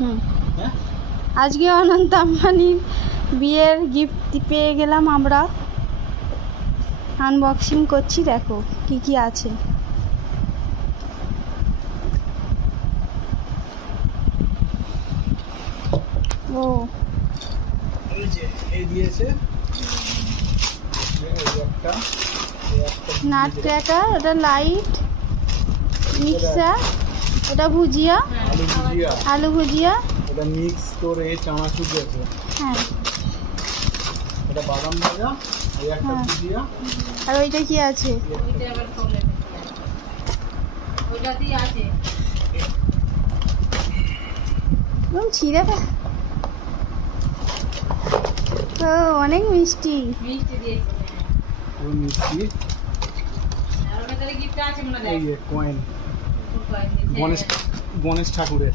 হুম। হ্যাঁ আজকে অনন্ত আম্বানির বিয়ের গিফট পেয়ে গেলাম আমরা। আনবক্সিং করছি, দেখো কি কি আছে। ও এই যে এই দিয়েছে এই একটা নাট ক্র্যাকার, এটা লাইট মিক্সার, এটা ভুজিয়া, আলু ভুজিয়া, আলু ভুজিয়া। এটা মিক্স করে চানাচুর দিয়েছে, হ্যাঁ, এটা বাদাম ভাজা, এই একটা হ্যাঁ। ভুজিয়া, আর ওইটা কি আছে? ছিঁড়ে ফেল। ও অনেক মিষ্টি। ওই মিষ্টি, এই যে কয়েন গণেশ গণেশ ঠাকুরের।